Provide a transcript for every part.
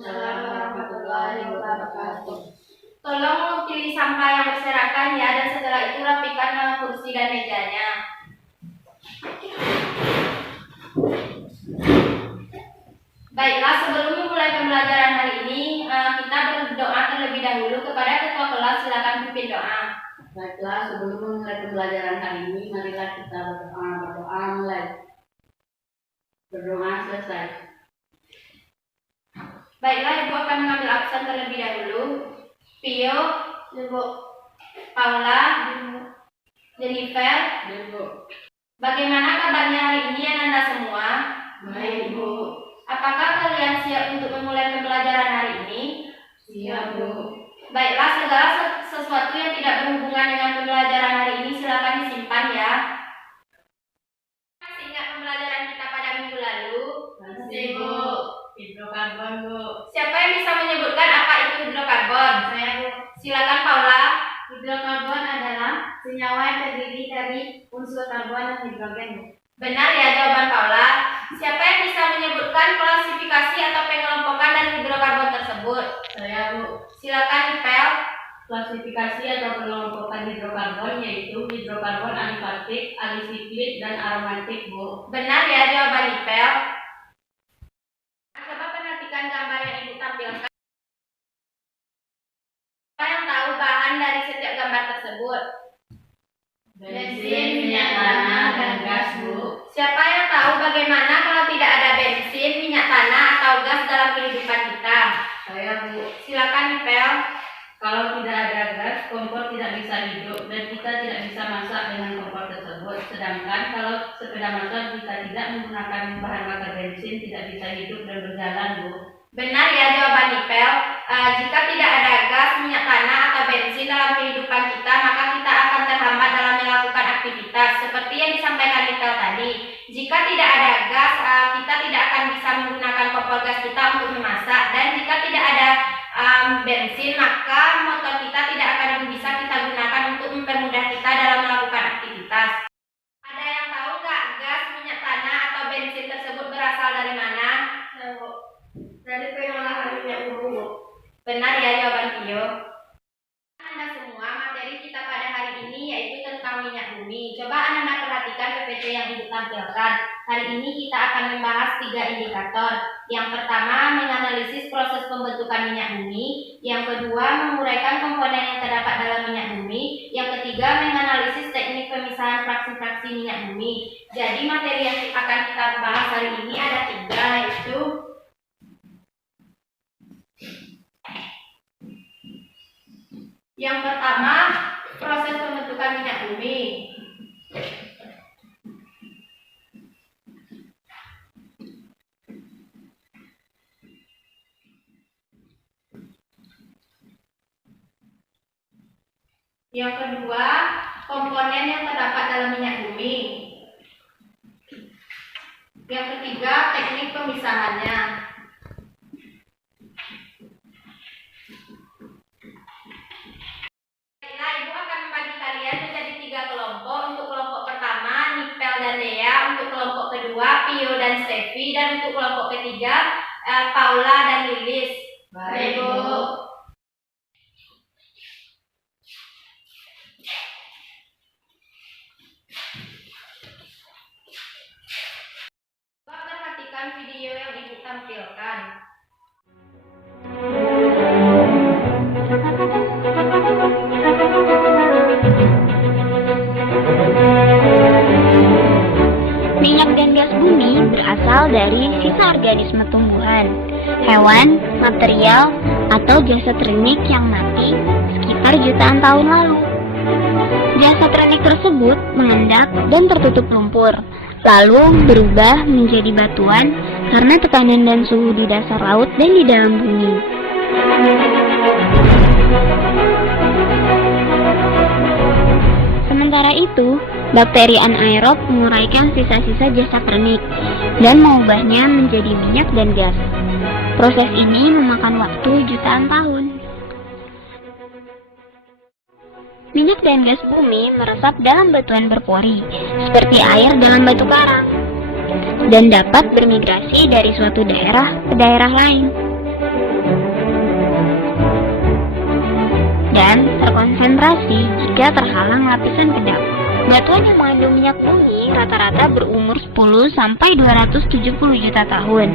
Waalaikumsalam warahmatullahi wabarakatuh. Tolong pilih sampah yang berserakan ya, dan setelah itu rapikan kursi dan mejanya. Baiklah, sebelum memulai pembelajaran hari ini, kita berdoa terlebih dahulu kepada ketua kelas. Silakan pimpin doa. Baiklah, sebelum memulai pembelajaran hari ini, marilah kita berdoa mulai. Berdoa selesai. Baiklah, Ibu akan mengambil absen terlebih dahulu. Pio, Ibu. Paula, Jennifer, Ibu. Bagaimana kabarnya hari ini Anda semua? Baik, Bu. Apakah kalian siap untuk memulai pembelajaran hari ini? Siap, Bu. Baiklah, segala sesuatu yang tidak berhubungan dengan pembelajaran hari ini silakan disimpan ya. Masih ingat pembelajaran kita pada minggu lalu? Masih, Bu. Hidrokarbon, Bu. Siapa yang bisa menyebutkan apa itu hidrokarbon? Saya, Bu. Silakan Paula. Hidrokarbon adalah senyawa yang terdiri dari unsur karbon dan hidrogen, Bu. Benar ya jawaban Paula. Siapa yang bisa menyebutkan klasifikasi atau pengelompokan dari hidrokarbon tersebut? Saya, Bu. Silakan Ipel. Klasifikasi atau pengelompokan hidrokarbon yaitu hidrokarbon alifasik, alisiklik, dan aromatik, Bu. Benar ya jawaban Ipel. Coba perhatikan gambar yang Ibu tampilkan. Siapa yang tahu bahan dari setiap gambar tersebut? Bensin, minyak tanah, dan gas, Bu. Siapa yang tahu bagaimana kalau tidak ada bensin, minyak tanah, atau gas dalam kehidupan kita? Saya, Bu. Silakan Ipel. Kalau tidak ada gas, kompor tidak bisa hidup dan kita tidak bisa masak dengan kompor tersebut. Sedangkan kalau sepeda motor jika tidak menggunakan bahan bakar bensin tidak bisa hidup dan berjalan, Bu. Benar ya jawaban Ipel. Jika tidak ada gas, minyak tanah, atau bensin dalam kehidupan kita, maka kita akan terhambat dalam melakukan aktivitas. Seperti yang disampaikan Ipel tadi, jika tidak ada gas, kita tidak akan bisa menggunakan kompor gas kita untuk memasak. Dan jika tidak ada bensin, maka motor kita tidak akan bisa kita gunakan untuk mempermudah kita dalam melakukan aktivitas. Ada yang tahu nggak gas, minyak tanah, atau bensin tersebut berasal dari mana? Dari pengolahan minyak bumi, Bu. Benar ya jawaban Tio. Anda semua, materi kita pada hari ini yaitu tentang minyak bumi. Coba Anda perhatikan PPT yang Ibu tampilkan. Hari ini kita akan membahas 3 indikator. Yang pertama, menganalisis proses pembentukan minyak bumi. Yang kedua, menguraikan komponen yang terdapat dalam minyak bumi. Yang ketiga, menganalisis teknik pemisahan fraksi-fraksi minyak bumi. Jadi materi yang akan kita bahas hari ini ada 3, yaitu yang pertama, proses pembentukan minyak bumi. Yang kedua, komponen yang terdapat dalam minyak bumi. Yang ketiga, teknik pemisahannya. Ibu akan membagi kalian menjadi 3 kelompok. Untuk kelompok pertama, Nipel dan Dea. Untuk kelompok kedua, Pio dan Stevi. Dan untuk kelompok ketiga, Paula dan Lilis. Baik, Bu. Coba perhatikan video yang Ibu tampilkan. Minyak dan gas bumi berasal dari sisa organisme tumbuhan, hewan, material, atau jasad renik yang mati sekitar jutaan tahun lalu. Jasad renik tersebut mengendap dan tertutup lumpur, lalu berubah menjadi batuan karena tekanan dan suhu di dasar laut dan di dalam bumi. Sementara itu, bakteri anaerob menguraikan sisa-sisa jasad renik dan mengubahnya menjadi minyak dan gas. Proses ini memakan waktu jutaan tahun. Minyak dan gas bumi meresap dalam batuan berpori, seperti air dalam batu karang, dan dapat bermigrasi dari suatu daerah ke daerah lain. terkonsentrasi jika terhalang lapisan kedap. Batuan yang mengandung minyak bumi rata-rata berumur 10 sampai 270 juta tahun.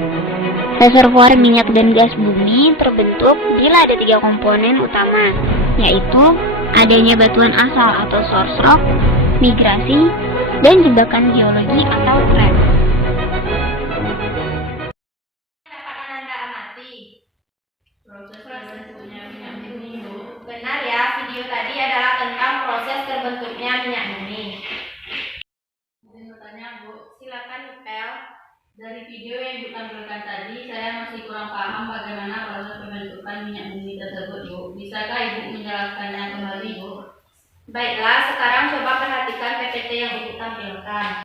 Reservoir minyak dan gas bumi terbentuk bila ada 3 komponen utama, yaitu adanya batuan asal atau source rock, migrasi, dan jebakan geologi atau trap. Dapat Ananda amati. Proses terbentuknya minyak bumi, Bu. Benar ya, video tadi adalah tentang proses terbentuknya minyak bumi. Izin bertanya, Bu. Silakan Nipel. Dari video yang Ibu tampilkan tadi, saya masih kurang paham bagaimana proses pembentukan minyak bumi tersebut, Bu. Bisakah Ibu menjelaskannya kembali, Bu? Baiklah, sekarang coba perhatikan PPT yang Ibu tampilkan.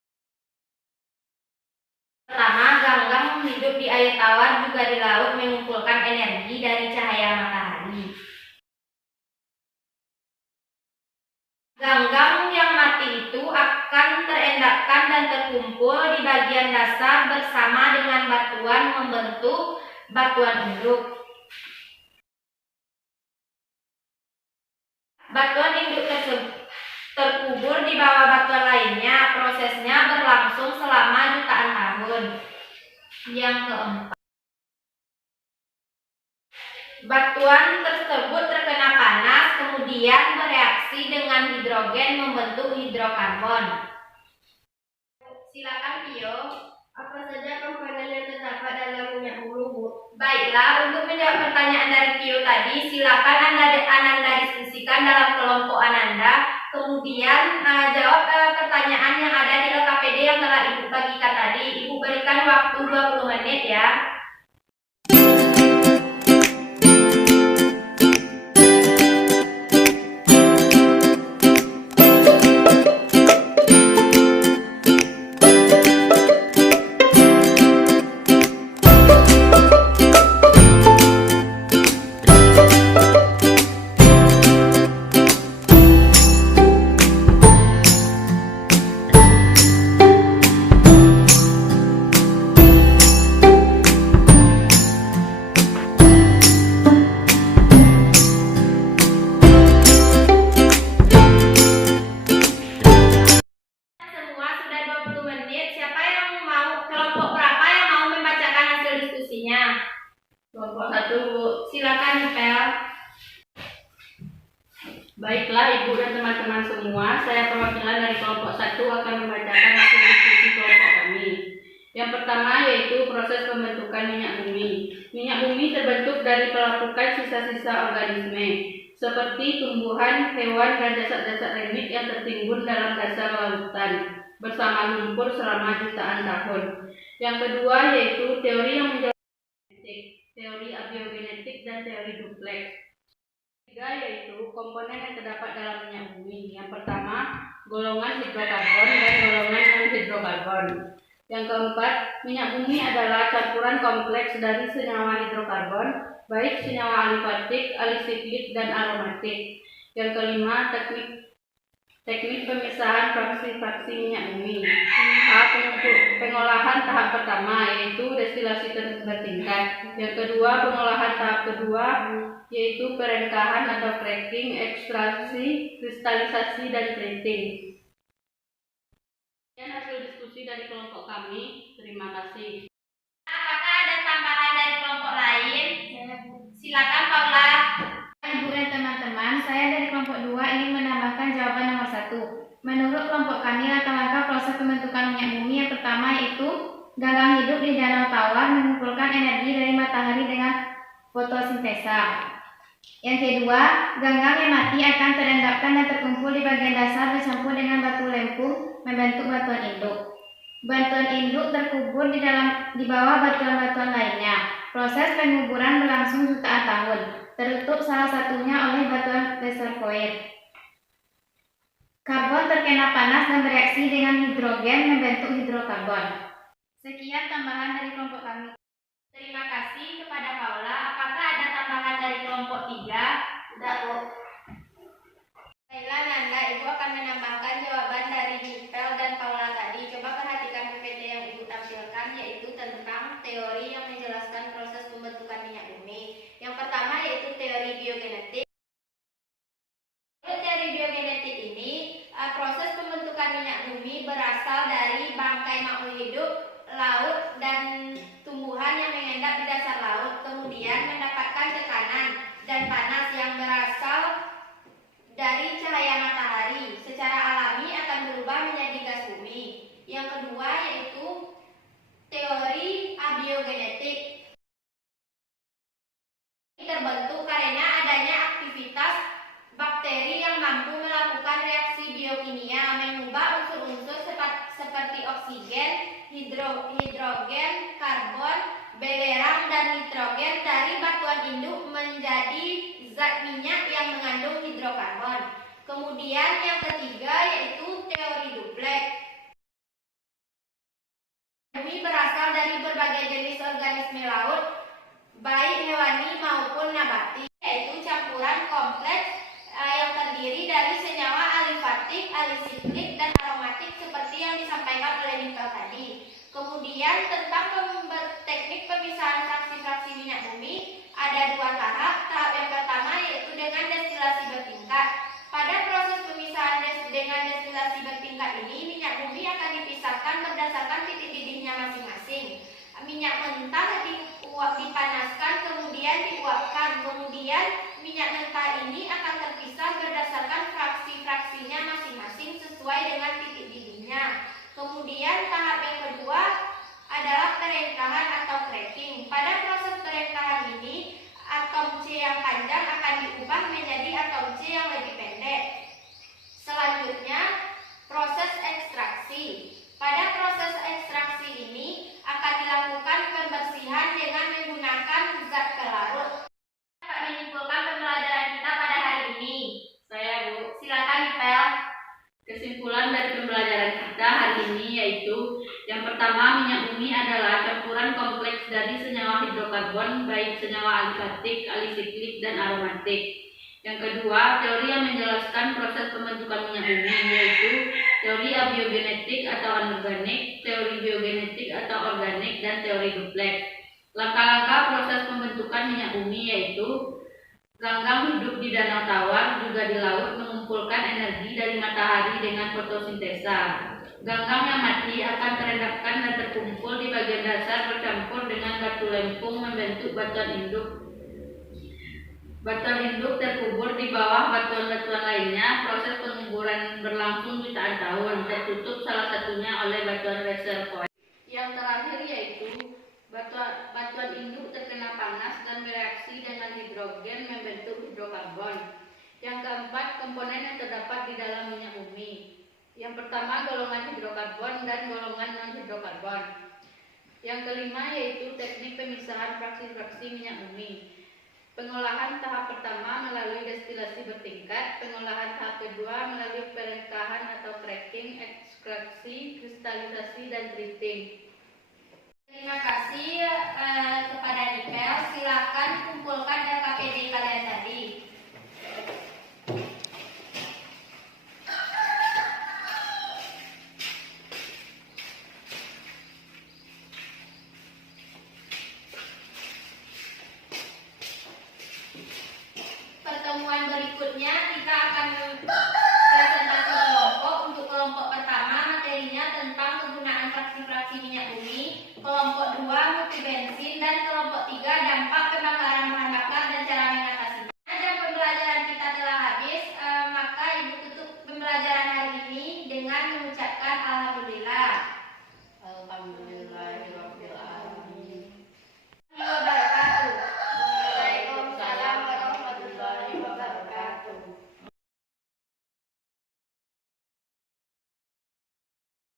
Pertama, ganggang hidup di air tawar juga di laut mengumpulkan energi dari cahaya matahari. Ganggang yang mati itu akan terendapkan dan terkumpul di bagian dasar bersama dengan batuan membentuk batuan induk. Batuan induk tersebut terkubur di bawah batuan lainnya. Prosesnya berlangsung selama jutaan tahun. Yang keempat, batuan tersebut terkena panas, kemudian bereaksi dengan hidrogen membentuk hidrokarbon. Silakan Pio. Apa saja komponen yang terdapat dalam minyak bumi, Bu? Baiklah, untuk menjawab pertanyaan dari Pio tadi, silakan Ananda diskusikan dalam kelompok Ananda. Kemudian jawab pertanyaan yang ada di LKPD yang telah Ibu bagikan tadi. Ibu berikan waktu 20 menit ya. Kelompok 1, Bu. Silakan Nipel. Baiklah, Ibu dan teman-teman semua, saya perwakilan dari kelompok 1 akan membacakan hasil diskusi kelompok kami. Yang pertama yaitu proses pembentukan minyak bumi. Minyak bumi terbentuk dari pelapukan sisa-sisa organisme, seperti tumbuhan, hewan, dan jasad-jasad remit yang tertimbun dalam dasar lautan bersama lumpur selama jutaan tahun. Yang kedua yaitu teori yang menjelaskan teori abiogenetik dan teori duplex. Ketiga yaitu komponen yang terdapat dalam minyak bumi. Yang pertama, golongan hidrokarbon dan golongan non-hidrokarbon. Yang keempat, minyak bumi adalah campuran kompleks dari senyawa hidrokarbon, baik senyawa alifatik, alisiklik, dan aromatik. Yang kelima, teknik pemisahan fraksi-fraksi minyak bumi. Pengolahan tahap pertama yaitu destilasi bertingkat. Yang kedua, pengolahan tahap kedua yaitu perenkahan atau cracking, ekstraksi, kristalisasi, dan plating. Sekian hasil diskusi dari kelompok kami. Terima kasih. Apakah ada tambahan dari kelompok lain? Silakan Paula. Ibu dan teman-teman, saya dari kelompok 2 ingin menambahkan jawaban nomor 1. Menurut kelompok kami, langkah-langkah proses pembentukan minyak bumi yang pertama yaitu ganggang hidup di danau tawar mengumpulkan energi dari matahari dengan fotosintesa. Yang kedua, ganggang yang mati akan terendapkan dan terkumpul di bagian dasar bercampur dengan batu lempung membentuk batuan induk. Batuan induk terkubur di bawah batuan-batuan lainnya. Proses penguburan berlangsung jutaan tahun, tertutup salah satunya oleh batuan reservoir. Karbon terkena panas dan bereaksi dengan hidrogen membentuk hidrokarbon. Sekian tambahan dari kelompok kami. Terima kasih kepada Paula. Apakah ada tambahan dari kelompok 3? Tidak, Bu. Baiklah Nanda, Ibu akan menambahkan jawaban dari Nipel dan Paula tadi. Coba perhatikan PPT yang Ibu tampilkan, yaitu tentang teori yang menjelaskan proses pembentukan minyak bumi. Yang pertama yaitu teori biogenetik. terbentuk karena adanya aktivitas bakteri yang mampu melakukan reaksi biokimia mengubah unsur-unsur seperti oksigen, hidrogen, karbon, belerang, dan nitrogen dari batuan induk menjadi zat minyak yang mengandung hidrokarbon. Kemudian yang ketiga yaitu teori duplek. Bumi berasal dari berbagai jenis organisme laut, baik hewani maupun nabati, yaitu campuran kompleks yang terdiri dari senyawa alifatik, alisiklik, dan aromatik seperti yang disampaikan oleh Nikel tadi. Kemudian tentang teknik pemisahan fraksi-fraksi minyak bumi ada dua tahap. Tahap yang pertama yaitu dengan destilasi bertingkat. Pada proses pemisahan dengan destilasi bertingkat ini, minyak bumi akan dipisahkan berdasarkan titik didihnya masing-masing. Minyak mentah dipanaskan, kemudian diuapkan. Kemudian minyak mentah ini akan terpisah berdasarkan fraksi-fraksinya masing-masing sesuai dengan titik didihnya. Kemudian tahap yang kedua adalah perengkahan atau cracking. Pada proses perengkahan ini, atom C yang panjang akan diubah menjadi atom C yang lebih pendek. Selanjutnya, proses ekstraksi. Pada proses ekstraksi ini akan dilakukan pembersihan dengan menggunakan zat pelarut. Dapat menyimpulkan pembelajaran kita pada hari ini. Saya, Bu. Silakan, Nipel. Kesimpulan dari pembelajaran kita hari ini yaitu yang pertama, minyak bumi adalah campuran kompleks dari senyawa hidrokarbon baik senyawa alifatik, alisiklik, dan aromatik. Yang kedua, teori yang menjelaskan proses pembentukan minyak bumi yaitu teori abiogenetik atau anorganik, teori biogenetik atau organik, dan teori duplek. Langkah-langkah proses pembentukan minyak bumi yaitu ganggang hidup di danau tawar juga di laut mengumpulkan energi dari matahari dengan fotosintesa. Ganggang yang mati akan terendapkan dan terkumpul di bagian dasar bercampur dengan batu lempung membentuk batuan induk. Batuan induk terkubur di bawah batuan-batuan lainnya. Proses penguburan berlangsung jutaan tahun, tertutup salah satunya oleh batuan reservoir. Yang terakhir yaitu batuan induk terkena panas dan bereaksi dengan hidrogen membentuk hidrokarbon. Yang keempat, komponen yang terdapat di dalam minyak bumi. Yang pertama, golongan hidrokarbon dan golongan non-hidrokarbon. Yang kelima yaitu teknik pemisahan fraksi-fraksi minyak bumi. Pengolahan tahap pertama melalui destilasi bertingkat, pengolahan tahap kedua melalui perengkahan atau cracking, ekstraksi, kristalisasi, dan treating. Terima kasih kepada Nipel. Silakan